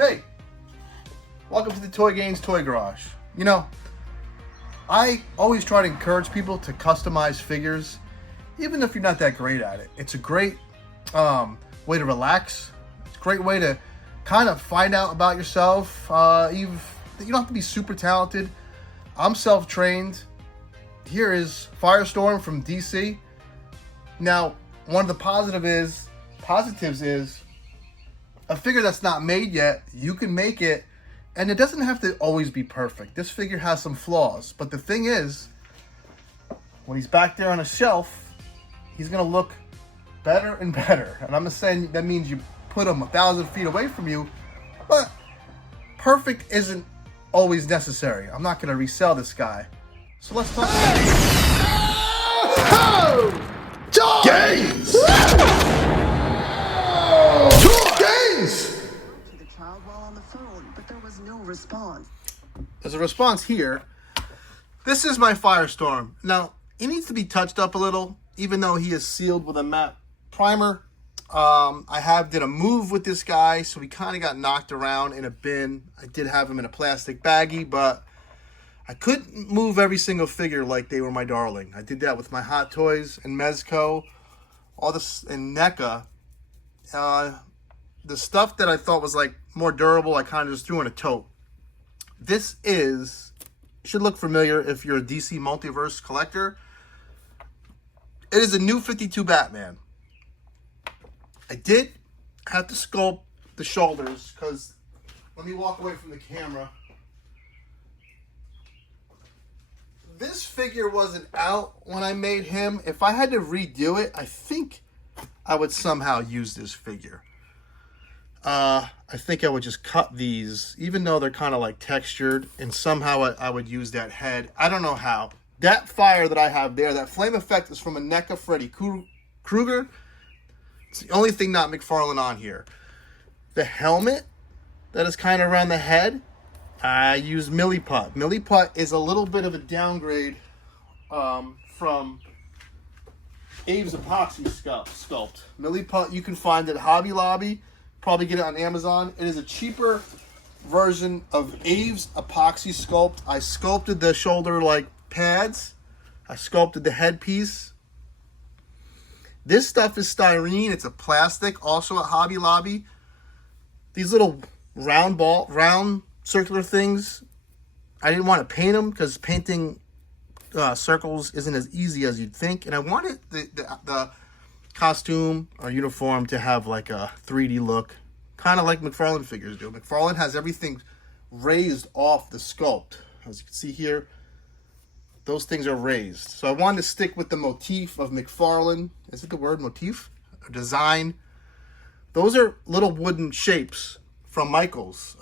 Hey, welcome to the Toy Gains Toy Garage. You know, I always try to encourage people to customize figures, even if you're not that great at it. It's a great way to relax. It's a great way to kind of find out about yourself. You don't have to be super talented. I'm self-trained. Here is Firestorm from DC. Now, one of the positives is a figure that's not made yet, you can make it, and it doesn't have to always be perfect. This figure has some flaws, but the thing is, when he's back there on a shelf, he's gonna look better and better. And I'm not saying that means you put him 1,000 feet away from you, but perfect isn't always necessary. I'm not gonna resell this guy. So let's talk about Gains! There's a response here. This is my Firestorm. Now, he needs to be touched up a little, even though he is sealed with a matte primer. I did a move with this guy, so he kind of got knocked around in a bin. I did have him in a plastic baggie, but I couldn't move every single figure like they were my darling. I did that with my Hot Toys and Mezco, all this, and NECA. The stuff that I thought was like more durable, I kind of just threw in a tote. This should look familiar if you're a DC Multiverse collector. It is a new 52 Batman. I did have to sculpt the shoulders because, let me walk away from the camera. This figure wasn't out when I made him. If I had to redo it, I think I would somehow use this figure. I think I would just cut these, even though they're kind of like textured, and somehow I would use that head. I don't know how. That fire that I have there, that flame effect, is from a NECA Freddy Krueger. It's the only thing not McFarlane on here. The helmet that is kind of around the head, I use Milliput. Milliput is a little bit of a downgrade from Abe's Epoxy Sculpt. Milliput you can find at Hobby Lobby. Probably get it on Amazon. It is a cheaper version of Abe's Epoxy Sculpt. I sculpted the shoulder like pads. I sculpted the headpiece. This stuff is styrene. It's a plastic, also at Hobby Lobby. These little round circular things, I didn't want to paint them because painting circles isn't as easy as you'd think. And I wanted the costume or uniform to have like a 3D look, kind of like McFarlane figures do. McFarlane has everything raised off the sculpt. As you can see here, those things are raised. So I wanted to stick with the motif of McFarlane. Is it the word motif? Or design. Those are little wooden shapes from Michaels.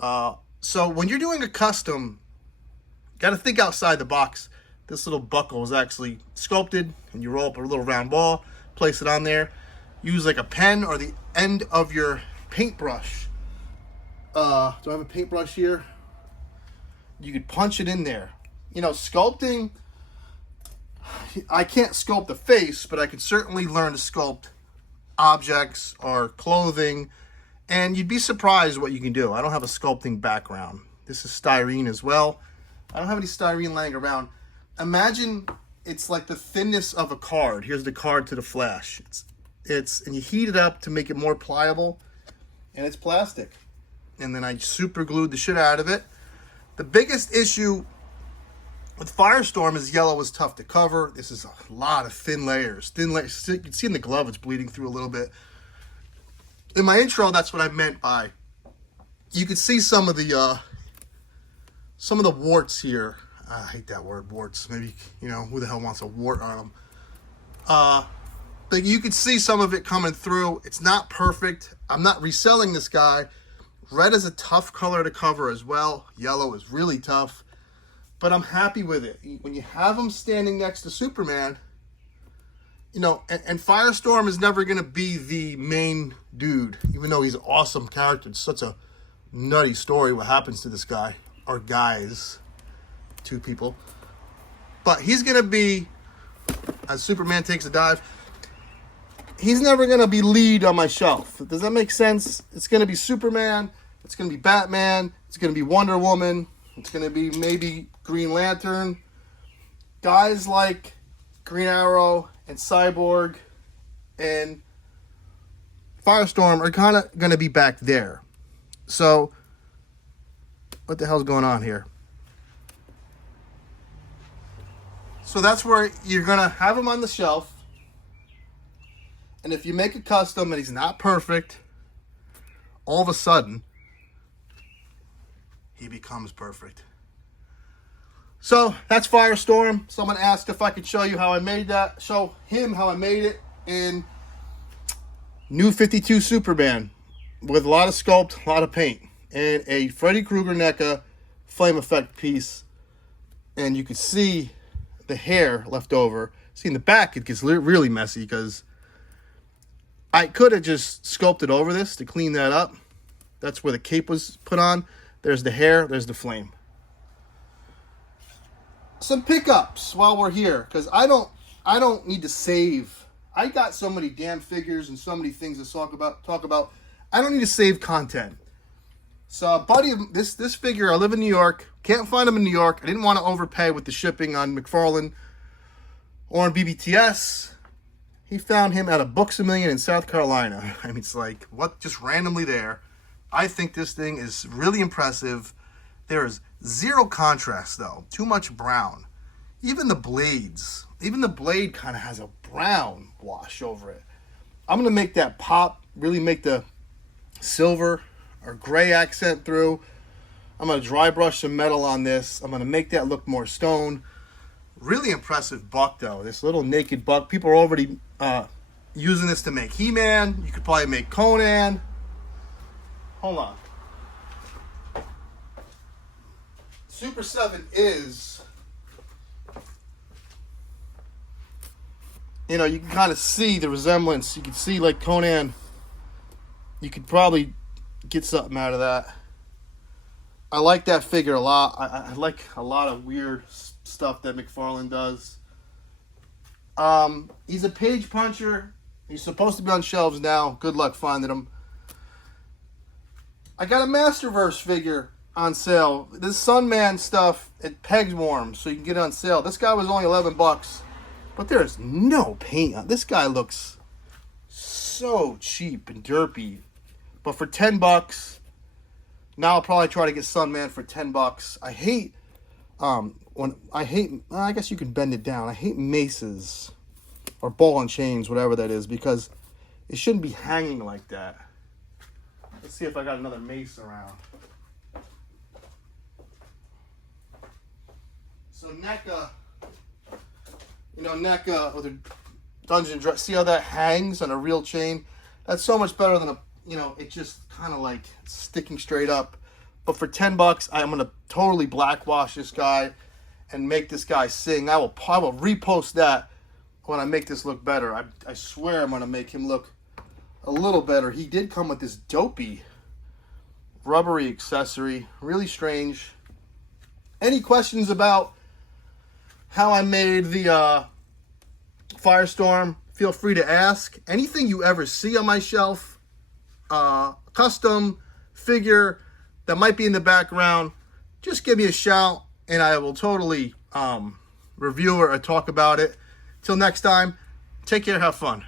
So when you're doing a custom, you got to think outside the box. This little buckle is actually sculpted, and you roll up a little round ball, place it on there, use like a pen or the end of your paintbrush. Do I have a paintbrush here? You could punch it in there. You know, sculpting, I can't sculpt the face, but I could certainly learn to sculpt objects or clothing, and you'd be surprised what you can do. I don't have a sculpting background. This is styrene as well. I don't have any styrene laying around. Imagine it's like the thinness of a card. Here's the card to the Flash. And you heat it up to make it more pliable, and it's plastic. And then I super glued the shit out of it. The biggest issue with Firestorm is yellow is tough to cover. This is a lot of thin layers. You can see in the glove it's bleeding through a little bit. In my intro, that's what I meant by, you could see some of the warts here. I hate that word, warts. Maybe, you know, who the hell wants a wart on them? But you can see some of it coming through. It's not perfect. I'm not reselling this guy. Red is a tough color to cover as well. Yellow is really tough. But I'm happy with it. When you have him standing next to Superman, you know, and Firestorm is never going to be the main dude, even though he's an awesome character. It's such a nutty story what happens to this guy, or guys. Two people, but he's gonna be, as Superman takes a dive, he's never gonna be lead on my shelf. Does that make sense? It's gonna be Superman. It's going to be Batman. It's going to be Wonder Woman. It's going to be maybe Green Lantern. Guys like Green Arrow and Cyborg and Firestorm are kind of going to be back there. So, what the hell's going on here? So that's where you're going to have him on the shelf. And if you make a custom and he's not perfect, all of a sudden, he becomes perfect. So that's Firestorm. Someone asked if I could show you how I made that. Show him how I made it in New 52 Superman with a lot of sculpt, a lot of paint, and a Freddy Krueger NECA flame effect piece. And you can see the hair left over. See, in the back, it gets really messy because I could have just sculpted over this to clean that up. That's where the cape was put on. There's the hair, there's the flame. Some pickups while we're here, because I don't need to save. I got so many damn figures and so many things to talk about. I don't need to save content. So a buddy of this figure, I live in New York, can't find him in New York. I didn't want to overpay with the shipping on McFarlane or on BBTS. He found him at a Books-A-Million in South Carolina. I mean, it's like, what, just randomly there. I think this thing is really impressive. There is zero contrast, though. Too much brown. Even the blades. Even the blade kind of has a brown wash over it. I'm going to make that pop. Really make the silver or gray accent through. I'm going to dry brush some metal on this. I'm going to make that look more stone. Really impressive buck, though. This little naked buck. People are already using this to make He-Man. You could probably make Conan. Hold on. Super 7 is, you know, you can kind of see the resemblance. You can see, like, Conan. You could probably get something out of that. I like that figure a lot. I like a lot of weird stuff that McFarlane does. He's a page puncher. He's supposed to be on shelves now. Good luck finding him. I got a Masterverse figure on sale. This Sunman stuff at Pegswarm, so you can get it on sale. This guy was only $11, but there's no paint on. This guy looks so cheap and derpy. But for $10, now I'll probably try to get Sunman for $10. I hate I guess you can bend it down. I hate maces or ball and chains, whatever that is, because it shouldn't be hanging like that. Let's see if I got another mace around. So NECA, you know, NECA with a dungeon dress. See how that hangs on a real chain? That's so much better than it just kind of like sticking straight up. But for $10, I'm gonna totally blackwash this guy and make this guy sing. I will repost that when I make this look better. I swear I'm gonna make him look a little better. He did come with this dopey rubbery accessory. Really strange. Any questions about how I made the Firestorm, feel free to ask. Anything you ever see on my shelf, custom figure that might be in the background, just give me a shout and I will totally review it or talk about it. Till next time, take care, have fun.